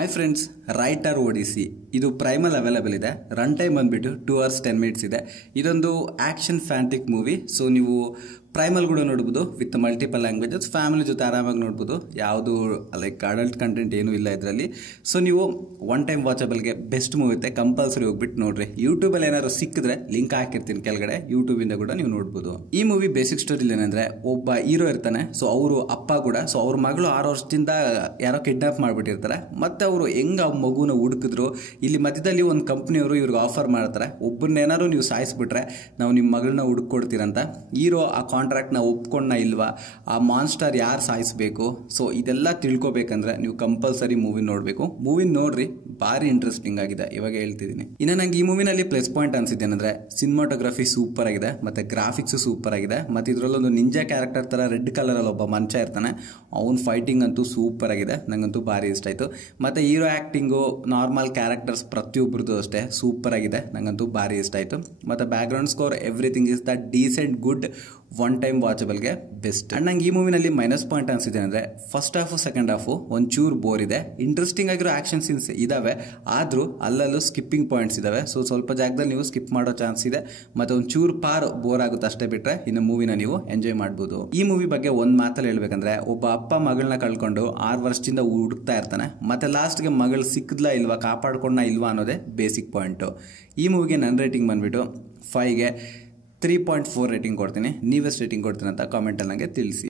Hi friends, writer ಓಡಿಸಿ ಇದು ಪ್ರೈಮಲ್ available ಇದೆ. ರನ್ ಟೈಮ್ ಬಂದ್ಬಿಟ್ಟು 2 hours 10 minutes ಇದೆ. ಇದೊಂದು ಆಕ್ಷನ್ ಫ್ಯಾಂಟಿಕ್ ಮೂವಿ. ಸೊ ನೀವು ಪ್ರೈಮಲ್ ಕೂಡ ನೋಡ್ಬೋದು ವಿತ್ ಮಲ್ಟಿಪಲ್ ಲ್ಯಾಂಗ್ವೇಜಸ್. ಫ್ಯಾಮಿಲಿ ಜೊತೆ ಆರಾಮಾಗಿ ನೋಡ್ಬೋದು. ಯಾವುದು ಲೈಕ್ ಅಡಲ್ಟ್ ಕಂಟೆಂಟ್ ಏನೂ ಇಲ್ಲ ಇದರಲ್ಲಿ. ಸೊ ನೀವು ಒನ್ ಟೈಮ್ ವಾಚಬಲ್ಗೆ ಬೆಸ್ಟ್ ಮೂವಿ ಇರುತ್ತೆ. ಕಂಪಲ್ಸರಿ ಹೋಗ್ಬಿಟ್ಟು ನೋಡ್ರಿ. ಯೂಟ್ಯೂಬಲ್ಲಿ ಏನಾದ್ರು ಸಿಕ್ಕಿದ್ರೆ ಲಿಂಕ್ ಹಾಕಿರ್ತೀನಿ ಕೆಳಗಡೆ, ಯೂಟ್ಯೂಬಿಂದ ಕೂಡ ನೀವು ನೋಡ್ಬೋದು. ಈ ಮೂವಿ ಬೇಸಿಕ್ ಸ್ಟೋರಿ ಏನಂದ್ರೆ, ಒಬ್ಬ ಹೀರೋ ಇರ್ತಾನೆ. ಸೊ ಅವರು ಅಪ್ಪ ಕೂಡ, ಸೊ ಅವ್ರ ಮಗಳು 6 ವರ್ಷದಿಂದ ಯಾರೋ ಕಿಡ್ನಾಪ್ ಮಾಡಿಬಿಟ್ಟಿರ್ತಾರೆ. ಮತ್ತೆ ಅವರು ಹೆಂಗ ಆ ಮಗುನ ಹುಡುಕಿದ್ರು. ಇಲ್ಲಿ ಮಧ್ಯದಲ್ಲಿ ಒಂದು ಕಂಪ್ನಿಯವರು ಇವ್ರಿಗೆ ಆಫರ್ ಮಾಡ್ತಾರೆ, ಒಬ್ಬರನ್ನೇನಾದ್ರು ನೀವು ಸಾಯಿಸ್ಬಿಟ್ರೆ ನಾವು ನಿಮ್ಮ ಮಗಳನ್ನ ಹುಡುಕೊಡ್ತೀರಂತ. ಹೀರೋ ಆ ಕಾಂಟ್ರಾಕ್ಟ್ನ ಒಪ್ಕೊಂಡ ಇಲ್ವಾ, ಆ ಮಾನ್ಸ್ಟರ್ ಯಾರು ಸಾಯಿಸಬೇಕು, ಸೊ ಇದೆಲ್ಲ ತಿಳ್ಕೊಬೇಕಂದ್ರೆ ನೀವು ಕಂಪಲ್ಸರಿ ಮೂವಿ ನೋಡಬೇಕು. ಮೂವಿ ನೋಡ್ರಿ, ಭಾರಿ ಇಂಟ್ರೆಸ್ಟಿಂಗ್ ಆಗಿದೆ. ಇವಾಗ ಹೇಳ್ತಿದ್ದೀನಿ. ಇನ್ನು ನಂಗೆ ಈ ಮೂವಿನಲ್ಲಿ ಪ್ಲಸ್ ಪಾಯಿಂಟ್ ಅನ್ಸಿದ್ದೇನೆಂದ್ರೆ, ಸಿನಿಮಾಟೋಗ್ರಫಿ ಸೂಪರ್ ಆಗಿದೆ, ಮತ್ತೆ ಗ್ರಾಫಿಕ್ಸ್ ಸೂಪರ್ ಆಗಿದೆ. ಮತ್ತೆ ಇದರಲ್ಲೊಂದು ನಿಂಜಾ ಕ್ಯಾರೆಕ್ಟರ್ ತರ ರೆಡ್ ಕಲರ್ ಅಲ್ಲಿ ಒಬ್ಬ ಮಂಚ ಇರ್ತಾನೆ, ಅವನ್ ಫೈಟಿಂಗ್ ಅಂತೂ ಸೂಪರ್ ಆಗಿದೆ. ನಂಗಂತೂ ಭಾರಿ ಇಷ್ಟ ಆಯ್ತು. ಮತ್ತೆ ಹೀರೋ ಆಕ್ಟಿಂಗು, ನಾರ್ಮಲ್ ಕ್ಯಾರೆಕ್ಟರ್ಸ್ ಪ್ರತಿಯೊಬ್ಬರದು ಅಷ್ಟೇ ಸೂಪರ್ ಆಗಿದೆ. ನಂಗಂತೂ ಭಾರಿ ಇಷ್ಟ ಆಯ್ತು. ಮತ್ತೆ background score everything is the decent good, one time ವಾಚಬಲ್ಗೆ ಬೆಸ್ಟ್. ಅಂಡ್ ನಂಗೆ ಈ ಮೂವಿನಲ್ಲಿ ಮೈನಸ್ ಪಾಯಿಂಟ್ ಅನ್ಸಿದೆ ಅಂದ್ರೆ, ಫಸ್ಟ್ ಹಾಫು ಸೆಕೆಂಡ್ ಹಾಫು ಒಂಚೂರು ಬೋರ್ ಇದೆ. ಇಂಟ್ರೆಸ್ಟಿಂಗ್ ಆಗಿರೋ ಆಕ್ಷನ್ ಸೀನ್ಸ್ ಇದಾವೆ, ಆದ್ರೂ ಅಲ್ಲಲ್ಲೂ ಸ್ಕಿಪ್ಪಿಂಗ್ ಪಾಯಿಂಟ್ಸ್ ಇದಾವೆ. ಸೊ ಸ್ವಲ್ಪ ಜಾಗದಲ್ಲಿ ನೀವು ಸ್ಕಿಪ್ ಮಾಡೋ ಚಾನ್ಸ್ ಇದೆ. ಮತ್ತೆ ಒಂಚೂರು ಬೋರ್ ಆಗುತ್ತೆ ಅಷ್ಟೇ, ಬಿಟ್ರೆ ಇನ್ನು ಮೂವಿನ ನೀವು ಎಂಜಾಯ್ ಮಾಡ್ಬೋದು. ಈ ಮೂವಿ ಬಗ್ಗೆ ಒಂದ್ ಮಾತಲ್ಲಿ ಹೇಳ್ಬೇಕಂದ್ರೆ, ಒಬ್ಬ ಅಪ್ಪ ಮಗಳನ್ನ ಕಳ್ಕೊಂಡು 6 ವರ್ಷದಿಂದ ಹುಡುಕ್ತಾ ಇರ್ತಾನೆ. ಮತ್ತೆ ಲಾಸ್ಟ್ಗೆ ಮಗಳು ಸಿಕ್ಕದ್ಲಾ ಇಲ್ವಾ, ಕಾಪಾಡ್ಕೊಂಡ ಇಲ್ವಾ ಅನ್ನೋದೇ ಬೇಸಿಕ್ ಪಾಯಿಂಟ್. ಈ ಮೂವಿಗೆ ನನ್ನ ರೇಟಿಂಗ್ ಬಂದ್ಬಿಟ್ಟು 5ಗೆ 3.4 ರೇಟಿಂಗ್ ಕೊಡ್ತೀನಿ. ನೀವೆಷ್ಟು ರೇಟಿಂಗ್ ಕೊಡ್ತೀನಿ ಅಂತ ಕಾಮೆಂಟಲ್ಲಿ ನನಗೆ ತಿಳಿಸಿ.